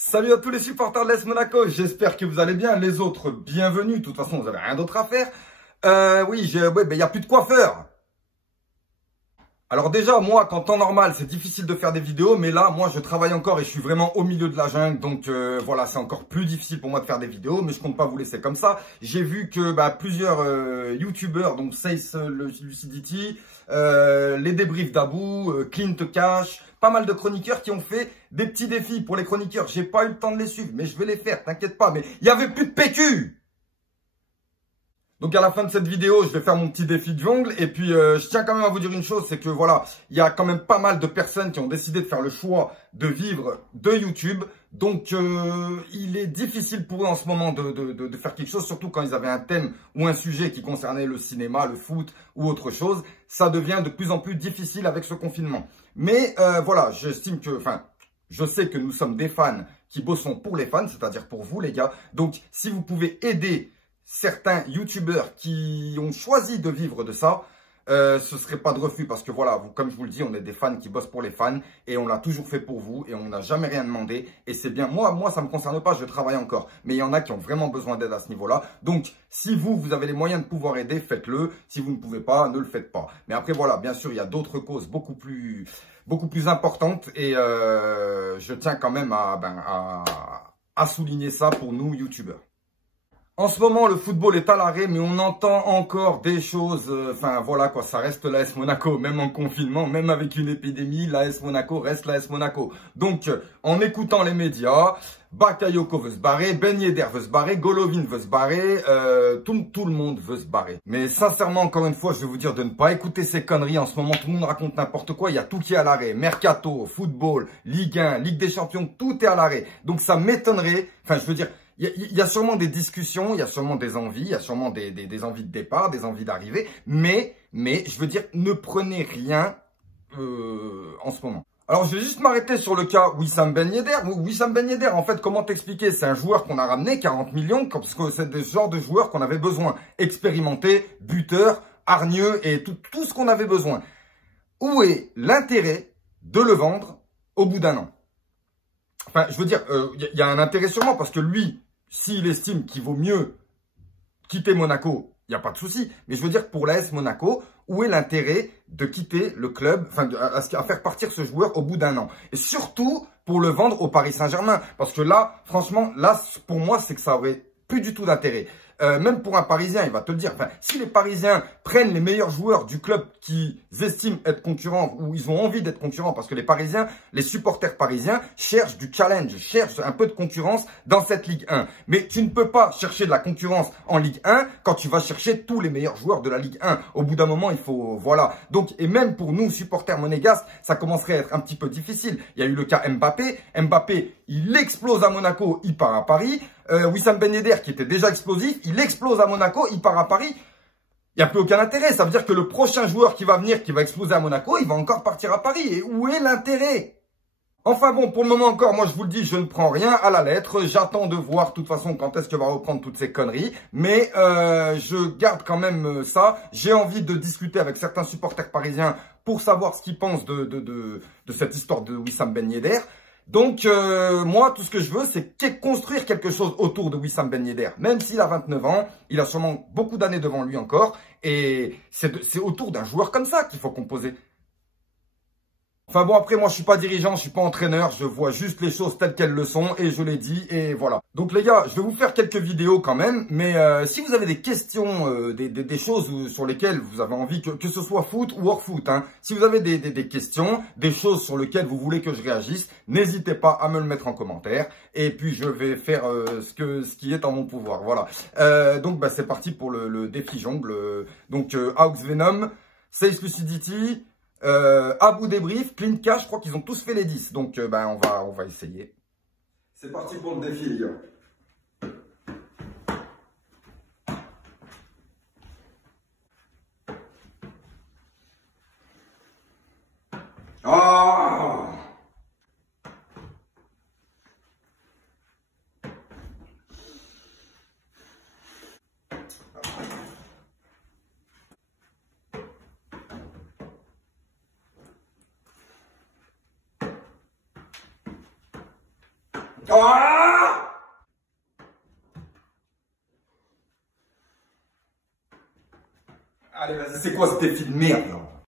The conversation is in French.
Salut à tous les supporters de l'AS Monaco, j'espère que vous allez bien. Les autres, bienvenue. De toute façon, vous n'avez rien d'autre à faire. Il y a plus de coiffeur. Alors déjà, moi, qu'en temps normal, c'est difficile de faire des vidéos, mais là, moi, je travaille encore et je suis vraiment au milieu de la jungle, donc voilà, c'est encore plus difficile pour moi de faire des vidéos, mais je compte pas vous laisser comme ça. J'ai vu que plusieurs youtubeurs, donc Sace Lucidity, les débriefs d'Abou, Clint Cash, pas mal de chroniqueurs qui ont fait des petits défis pour les chroniqueurs. J'ai pas eu le temps de les suivre, mais je vais les faire, t'inquiète pas, mais il y avait plus de PQ. Donc à la fin de cette vidéo, je vais faire mon petit défi de jungle. Et puis je tiens quand même à vous dire une chose, c'est que voilà, il y a quand même pas mal de personnes qui ont décidé de faire le choix de vivre de YouTube. Donc il est difficile pour eux en ce moment de faire quelque chose, surtout quand ils avaient un thème ou un sujet qui concernait le cinéma, le foot ou autre chose. Ça devient de plus en plus difficile avec ce confinement. Mais voilà, j'estime que, je sais que nous sommes des fans qui bossons pour les fans, c'est-à-dire pour vous les gars. Donc si vous pouvez aider certains youtubeurs qui ont choisi de vivre de ça, ce serait pas de refus parce que voilà, comme je vous le dis, on est des fans qui bossent pour les fans et on l'a toujours fait pour vous et on n'a jamais rien demandé et c'est bien. Moi, ça me concerne pas, je travaille encore, mais il y en a qui ont vraiment besoin d'aide à ce niveau-là. Donc, si vous avez les moyens de pouvoir aider, faites-le. Si vous ne pouvez pas, ne le faites pas. Mais après, voilà, bien sûr, il y a d'autres causes beaucoup plus importantes et je tiens quand même à souligner ça pour nous youtubeurs. En ce moment, le football est à l'arrêt, mais on entend encore des choses. Voilà quoi, ça reste l'AS Monaco, même en confinement, même avec une épidémie, l'AS Monaco reste l'AS Monaco. Donc, en écoutant les médias, Bakayoko veut se barrer, Ben Yedder veut se barrer, Golovin veut se barrer, tout le monde veut se barrer. Mais sincèrement, encore une fois, je vais vous dire de ne pas écouter ces conneries. En ce moment, tout le monde raconte n'importe quoi. Il y a tout qui est à l'arrêt. Mercato, football, Ligue 1, Ligue des Champions, tout est à l'arrêt. Donc, ça m'étonnerait. Il y a sûrement des discussions, il y a sûrement des envies, il y a sûrement des envies de départ, des envies d'arrivée. Mais, je veux dire, ne prenez rien en ce moment. Alors, je vais juste m'arrêter sur le cas Wissam Ben Yedder. Wissam Ben Yedder, en fait, comment t'expliquer? C'est un joueur qu'on a ramené, 40 millions, parce que c'est des genres de joueurs qu'on avait besoin. Expérimenté, buteur, hargneux et tout ce qu'on avait besoin. Où est l'intérêt de le vendre au bout d'un an? Je veux dire, y a un intérêt sûrement parce que lui, s'il estime qu'il vaut mieux quitter Monaco, il n'y a pas de souci. Mais je veux dire, pour l'AS Monaco, où est l'intérêt de quitter le club, à faire partir ce joueur au bout d'un an? Et surtout, pour le vendre au Paris Saint-Germain. Parce que là, franchement, pour moi, c'est que ça aurait plus du tout d'intérêt. Même pour un Parisien, il va te le dire. Si les Parisiens prennent les meilleurs joueurs du club qu'ils estiment être concurrents ou ils ont envie d'être concurrents, parce que les Parisiens, les supporters parisiens cherchent du challenge, cherchent un peu de concurrence dans cette Ligue 1. Mais tu ne peux pas chercher de la concurrence en Ligue 1 quand tu vas chercher tous les meilleurs joueurs de la Ligue 1. Au bout d'un moment, il faut, voilà. Donc, et même pour nous, supporters monégasques, ça commencerait à être un petit peu difficile. Il y a eu le cas Mbappé. Mbappé, il explose à Monaco, il part à Paris. Wissam Ben Yedder, qui était déjà explosif, il explose à Monaco, il part à Paris. Il n'y a plus aucun intérêt. Ça veut dire que le prochain joueur qui va venir, qui va exploser à Monaco, il va encore partir à Paris. Et où est l'intérêt? Enfin bon, pour le moment encore, moi je vous le dis, je ne prends rien à la lettre. J'attends de voir de toute façon quand est-ce que va reprendre toutes ces conneries. Mais je garde quand même ça. J'ai envie de discuter avec certains supporters parisiens pour savoir ce qu'ils pensent de cette histoire de Wissam Ben Yedder. Donc, moi, tout ce que je veux, c'est construire quelque chose autour de Wissam Ben Yedder. Même s'il a 29 ans, il a sûrement beaucoup d'années devant lui encore. Et c'est autour d'un joueur comme ça qu'il faut composer. Enfin bon, après, moi, je suis pas dirigeant, je suis pas entraîneur, je vois juste les choses telles qu'elles le sont et je l'ai dit et voilà. Donc les gars, je vais vous faire quelques vidéos quand même, mais si vous avez des questions, des choses sur lesquelles vous avez envie, que ce soit foot ou hors foot, hein, si vous avez des questions, des choses sur lesquelles vous voulez que je réagisse, n'hésitez pas à me le mettre en commentaire et puis je vais faire ce qui est en mon pouvoir, voilà. Donc c'est parti pour le défi jongle. Donc Aux Venom, Sace Lucidity, Abou Débrief, Clint Cash, je crois qu'ils ont tous fait les 10. Donc, on va essayer. C'est parti pour le défi, les gars. Ah! Ah! Allez, vas-y, c'est quoi ce défi de merde, là?